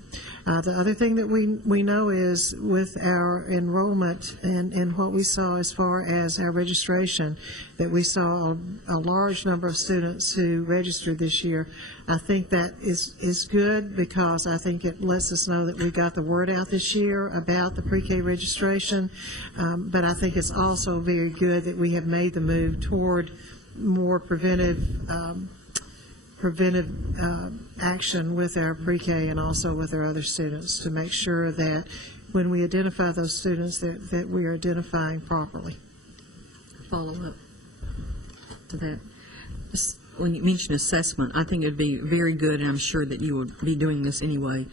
The other thing that we know is with our enrollment and what we saw as far as our registration, that we saw a large number of students who registered this year. I think that is good because I think it lets us know that we got the word out this year about the pre-K registration, but I think it's also very good that we have made the move toward more preventive action with our pre-K and also with our other students to make sure that when we identify those students that we are identifying properly. Follow up to that. When you mention assessment, I think it would be very good, and I'm sure that you would be doing this anyway,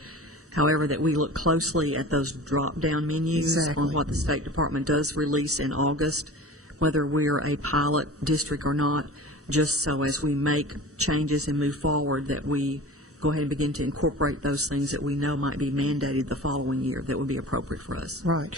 however, that we look closely at those drop-down menus on what the State Department does release in August, whether we're a pilot district or not, just so as we make changes and move forward that we go ahead and begin to incorporate those things that we know might be mandated the following year that would be appropriate for us. Right.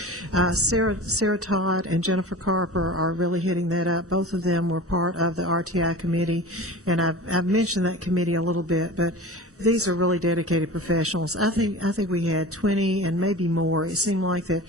Sarah Todd and Jennifer Carper are really hitting that up. Both of them were part of the RTI committee, and I've mentioned that committee a little bit, but these are really dedicated professionals. I think we had 20 and maybe more. It seemed like that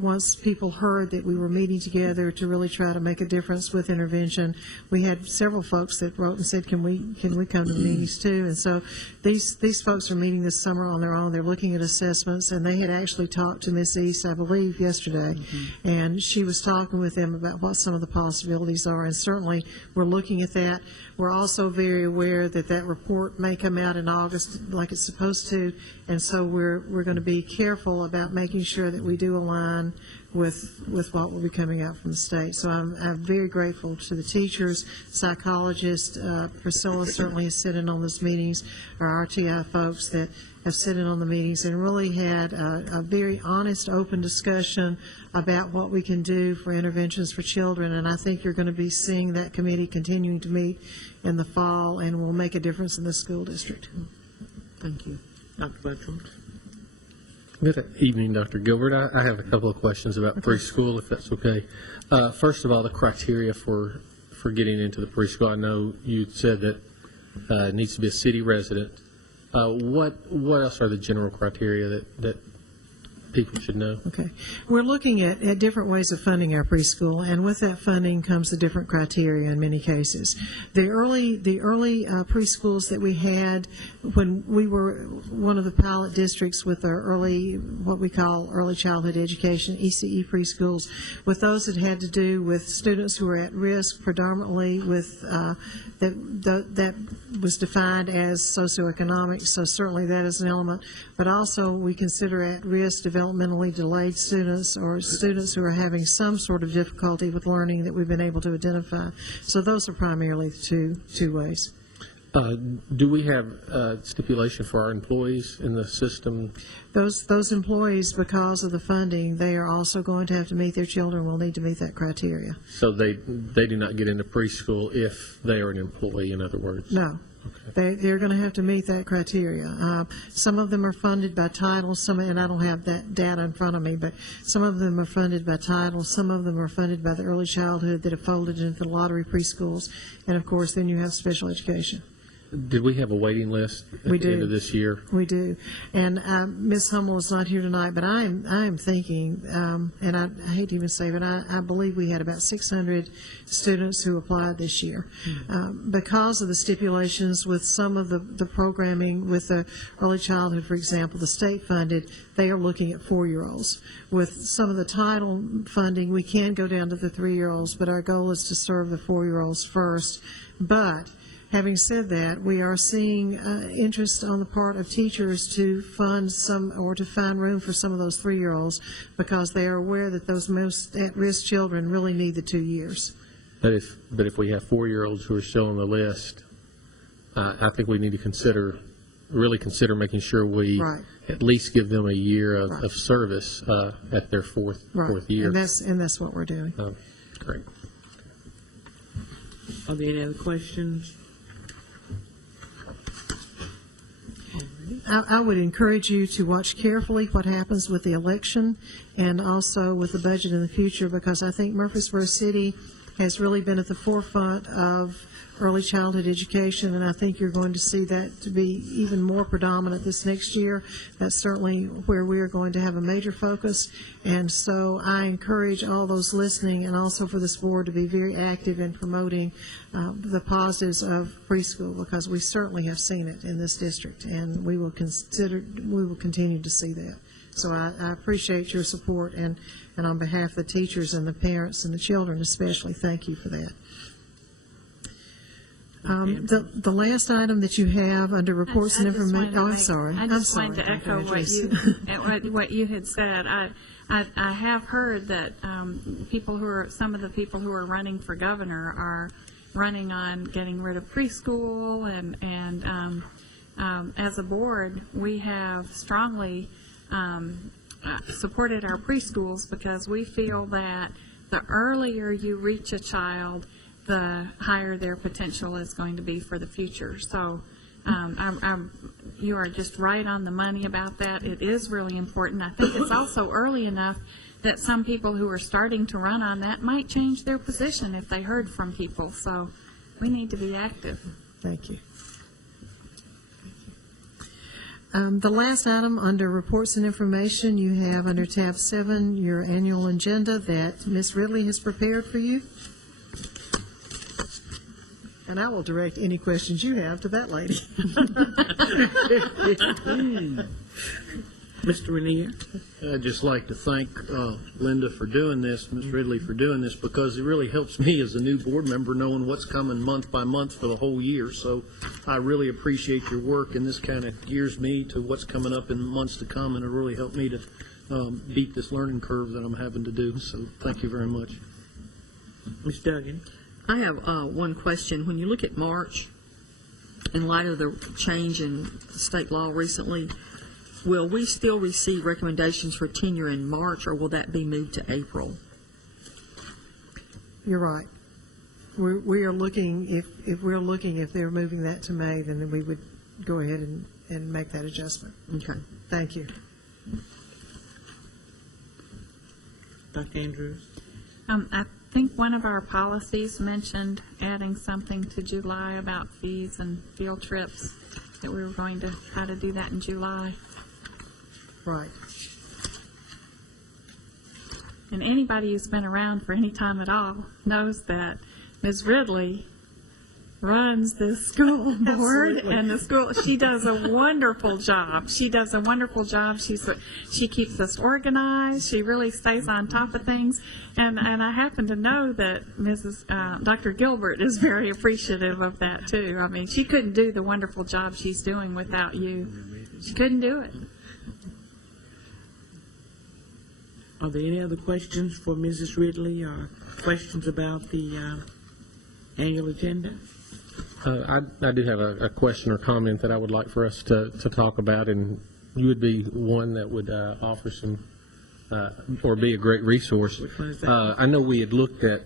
once people heard that we were meeting together to really try to make a difference with intervention, we had several folks that wrote and said, can we come to the meetings too? And so these folks are meeting this summer on their own. They're looking at assessments, and they had actually talked to Miss East, I believe, yesterday, and she was talking with them about what some of the possibilities are, and certainly we're looking at that. We're also very aware that that report may come out in August like it's supposed to, and so we're going to be careful about making sure that we do align with what will be coming out from the state. So I'm very grateful to the teachers, psychologists. Priscilla certainly has sit in on those meetings, our RTI folks that have sit in on the meetings and really had a very honest, open discussion about what we can do for interventions for children. And I think you're going to be seeing that committee continuing to meet in the fall and will make a difference in the school district. Thank you. Dr. Butler. Good evening, Dr. Gilbert. I have a couple of questions about preschool, if that's okay. First of all, the criteria for getting into the preschool. I know you said that it needs to be a city resident. What else are the general criteria that people should know? Okay. We're looking at different ways of funding our preschool, and with that funding comes the different criteria in many cases. The early preschools that we had when we were one of the pilot districts with our what we call early childhood education, ECE preschools, with those that had to do with students who are at risk, predominantly with that was defined as socioeconomic, so certainly that is an element, but also we consider at risk developmentally delayed students or students who are having some sort of difficulty with learning that we've been able to identify. So those are primarily the two ways. Do we have stipulation for our employees in the system? Those employees, because of the funding, they are also going to have to meet, their children will need to meet that criteria. So they do not get into preschool if they are an employee, in other words? No. Okay. They're going to have to meet that criteria. Some of them are funded by title, and I don't have that data in front of me, but some of them are funded by title, some of them are funded by the early childhood that have folded into the lottery preschools, and of course then you have special education. Did we have a waiting list at the end of this year? We do. And Ms. Hummel is not here tonight, but I am thinking, and I hate to even say, but I believe we had about 600 students who applied this year. Because of the stipulations with some of the programming with the early childhood, for example, the state funded, they are looking at 4-year-olds. With some of the title funding, we can go down to the 3-year-olds, but our goal is to serve the 4-year-olds first. But having said that, we are seeing interest on the part of teachers to fund some or to find room for some of those 3-year-olds because they are aware that those most at-risk children really need the 2 years. But if we have 4-year-olds who are still on the list, I think we need to consider really consider making sure we Right. at least give them a year of, Right. of service at their fourth year. And that's what we're doing. Great. Are there any other questions? I would encourage you to watch carefully what happens with the election and also with the budget in the future, because I think Murfreesboro City has really been at the forefront of early childhood education, and I think you're going to see that to be even more predominant this next year. That's certainly where we are going to have a major focus, and so I encourage all those listening and also for this board to be very active in promoting the positives of preschool, because we certainly have seen it in this district, and we will continue to see that. So I appreciate your support, and on behalf of the teachers and the parents and the children especially, thank you for that. The last item that you have under reports and information. Oh, I'm sorry. I just wanted to echo what you had said. I have heard that some of the people who are running for governor are running on getting rid of preschool, and as a board, we have strongly supported our preschools because we feel that the earlier you reach a child, the higher their potential is going to be for the future. So you are just right on the money about that. It is really important. I think it's also early enough that some people who are starting to run on that might change their position if they heard from people. So we need to be active. Thank you. The last item under reports and information, you have under tab 7 your annual agenda that Ms. Ridley has prepared for you. And I will direct any questions you have to that lady. Mr. Renier? I'd just like to thank Linda for doing this, Ms. Ridley for doing this, because it really helps me as a new board member knowing what's coming month by month for the whole year. So I really appreciate your work, and this kind of gears me to what's coming up in months to come, and it really helped me to beat this learning curve that I'm having to do. So thank you very much. Ms. Duggan? I have one question. When you look at March, in light of the change in state law recently, will we still receive recommendations for tenure in March, or will that be moved to April? You're right. We are looking, if they're moving that to May, then we would go ahead and make that adjustment. Okay. Thank you. Dr. Andrews? I think one of our policies mentioned adding something to July about fees and field trips, that we were going to try to do that in July. Right. And anybody who's been around for any time at all knows that Ms. Ridley runs this school board. Absolutely. And the school, she does a wonderful job. She does a wonderful job. She keeps us organized. She really stays on top of things. And I happen to know that Dr. Gilbert is very appreciative of that too. I mean, she couldn't do the wonderful job she's doing without you. She couldn't do it. Are there any other questions for Mrs. Ridley, or questions about the annual agenda? I do have a question or comment that I would like for us to talk about, and you would be one that would offer some, or be a great resource. Which one is that? I know we had looked at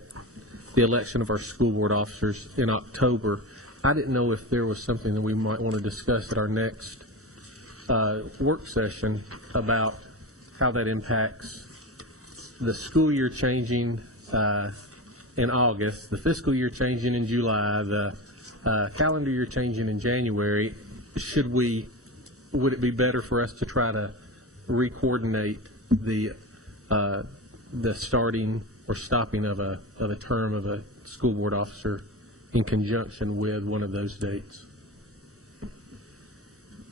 the election of our school board officers in October. I didn't know if there was something that we might want to discuss at our next work session about how that impacts the school year changing in August, the fiscal year changing in July, the calendar year changing in January. Would it be better for us to try to re-coordinate the starting or stopping of a term of a school board officer in conjunction with one of those dates?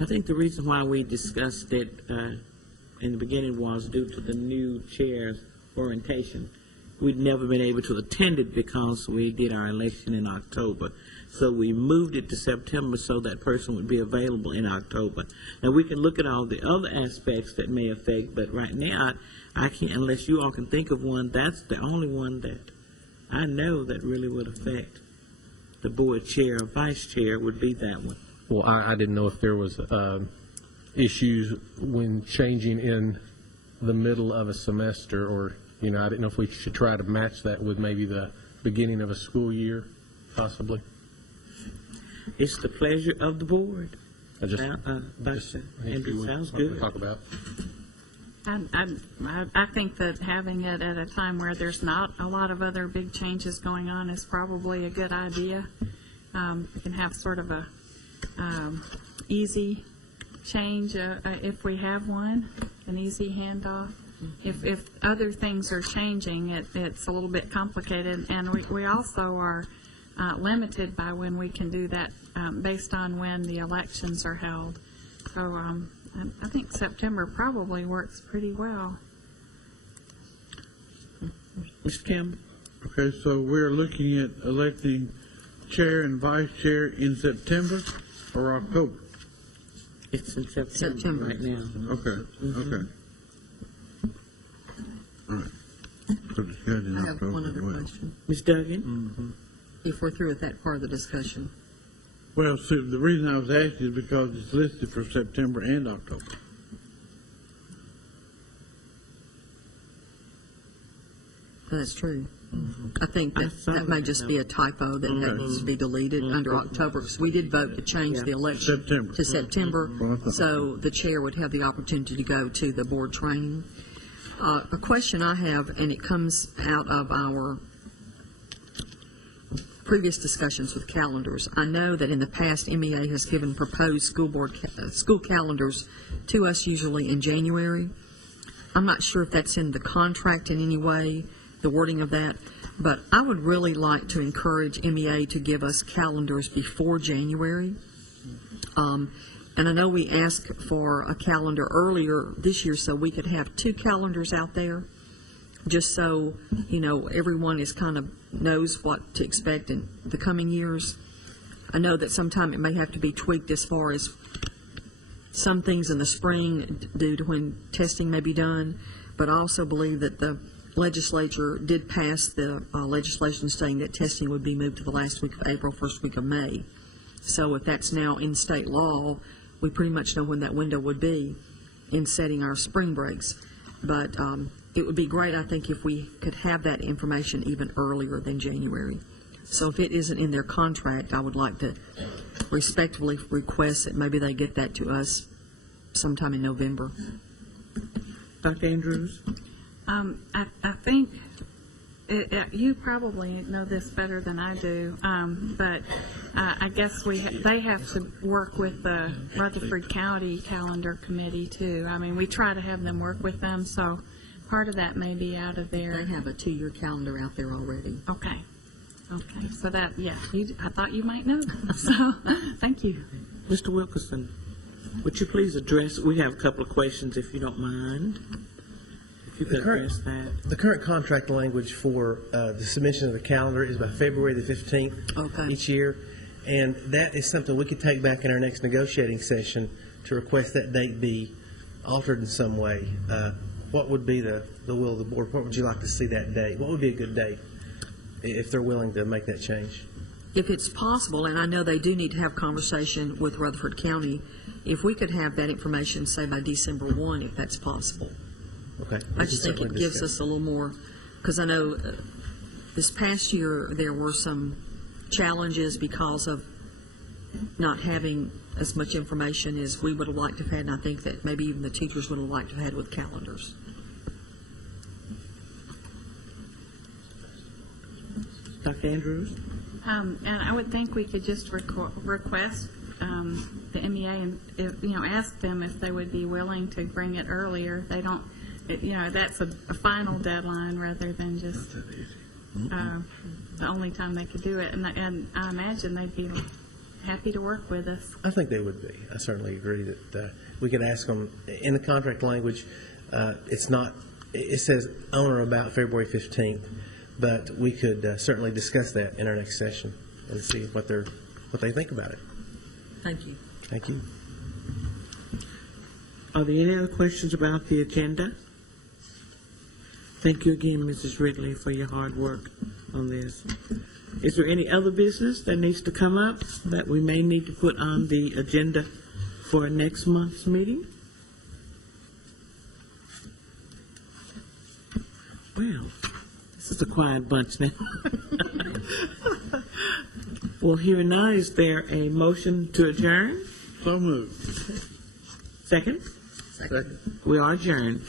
I think the reason why we discussed it in the beginning was due to the new chair's orientation. We'd never been able to attend it because we did our election in October. So we moved it to September so that person would be available in October. Now, we can look at all the other aspects that may affect, but right now, I can't, unless you all can think of one. That's the only one that I know that really would affect the board chair or vice chair, would be that one. well, I didn't know if there was issues when changing in the middle of a semester, or, I didn't know if we should try to match that with maybe the beginning of a school year, possibly. It's the pleasure of the board. Dr. Andrew, sounds good. Talk about. I think that having it at a time where there's not a lot of other big changes going on is probably a good idea. We can have sort of a easy change if we have one, an easy handoff. If other things are changing, it's a little bit complicated, and we also are limited by when we can do that based on when the elections are held. So I think September probably works pretty well. Mr. Campbell? Okay, so we're looking at electing chair and vice chair in September or October? It's in September right now. Okay, okay. All right. So it's good in I have October one as other well. question, Ms. Duggan? if we're through with that part of the discussion. Well, see, the reason I was asking is because it's listed for September and October. That's true. I think that may just be a typo that needs to be deleted under October, because we did vote to change the election September. to September, so the chair would have the opportunity to go to the board training. A question I have, and it comes out of our previous discussions with calendars. I know that in the past, MEA has given proposed school calendars to us, usually in January. I'm not sure if that's in the contract in any way, the wording of that, but I would really like to encourage MEA to give us calendars before January. And I know we asked for a calendar earlier this year so we could have 2 calendars out there, just so, everyone is kind of knows what to expect in the coming years. I know that sometime it may have to be tweaked as far as some things in the spring due to when testing may be done, but I also believe that the legislature did pass the legislation saying that testing would be moved to the last week of April, first week of May. So if that's now in state law, we pretty much know when that window would be in setting our spring breaks. But it would be great, I think, if we could have that information even earlier than January. So if it isn't in their contract, I would like to respectfully request that maybe they get that to us sometime in November. Dr. Andrews? I think you probably know this better than I do, but I guess they have to work with the Rutherford County Calendar Committee too. I mean, we try to have them work with them, so part of that may be out of there. They have a 2-year calendar out there already. Okay. Okay. So that, yeah, I thought you might know. So, thank you. Mr. Wilkerson, would you please address, we have a couple of questions if you don't mind. If you could address that. The current contract language for the submission of the calendar is by February the 15th each year, and that is something we could take back in our next negotiating session to request that date be altered in some way. What would be the will of the board? What would you like to see that date? What would be a good date if they're willing to make that change? If it's possible, and I know they do need to have conversation with Rutherford County, if we could have that information, say, by December 1, if that's possible. Okay. I just think it gives us a little more, because I know this past year there were some challenges because of not having as much information as we would have liked to have had, and I think that maybe even the teachers would have liked to have had with calendars. Dr. Andrews? And I would think we could just request the MEA and ask them if they would be willing to bring it earlier. They don't, that's a final deadline rather than just the only time they could do it. And I imagine they'd be happy to work with us. I think they would be. I certainly agree that we could ask them in the contract language. It says on or about February 15th. But we could certainly discuss that in our next session and see what they think about it. Thank you. Thank you. Are there any other questions about the agenda? Thank you again, Mrs. Ridley, for your hard work on this. Is there any other business that needs to come up that we may need to put on the agenda for next month's meeting? Well, this is a quiet bunch now. Well, here now, is there a motion to adjourn? So moved. Second? Second. We are adjourned.